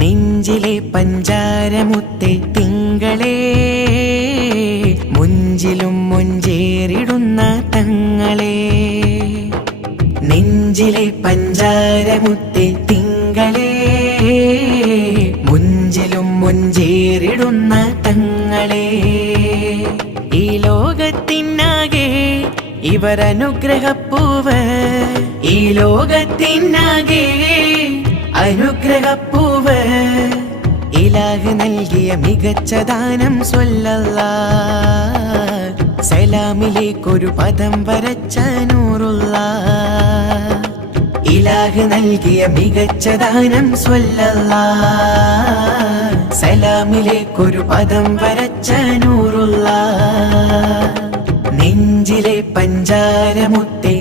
നെഞ്ചിലെ പഞ്ചാരമുത്തെ തിങ്കളേ, മുഞ്ചിലും മുഞ്ചേറിടുന്ന തങ്ങളെ. നെഞ്ചിലെ പഞ്ചാരമുത്തെ തിങ്കളേ, മുഞ്ചിലും മുഞ്ചേറിടുന്ന തങ്ങളെ. ഈ ലോകത്തിനാകെ ഇവരനുഗ്രഹപ്പൂവ്, ഈ ലോകത്തിനാകെ അനുഗ്രഹപ്പൂവ്. ഇലാഹ് നൽകിയ മികച്ച ദാനം സ്വല്ലല്ലാഹ്, സലാമിലേക്കൊരു പദം വരച്ച നൂറുല്ലാഹ്. ഇലാഹ് നൽകിയ മികച്ച ദാനം സ്വല്ലല്ലാഹ്, സലാമിലേക്കൊരു പദം വരച്ച നൂറുല്ലാഹ്. നെഞ്ചിലെ പഞ്ചാരമുത്തെ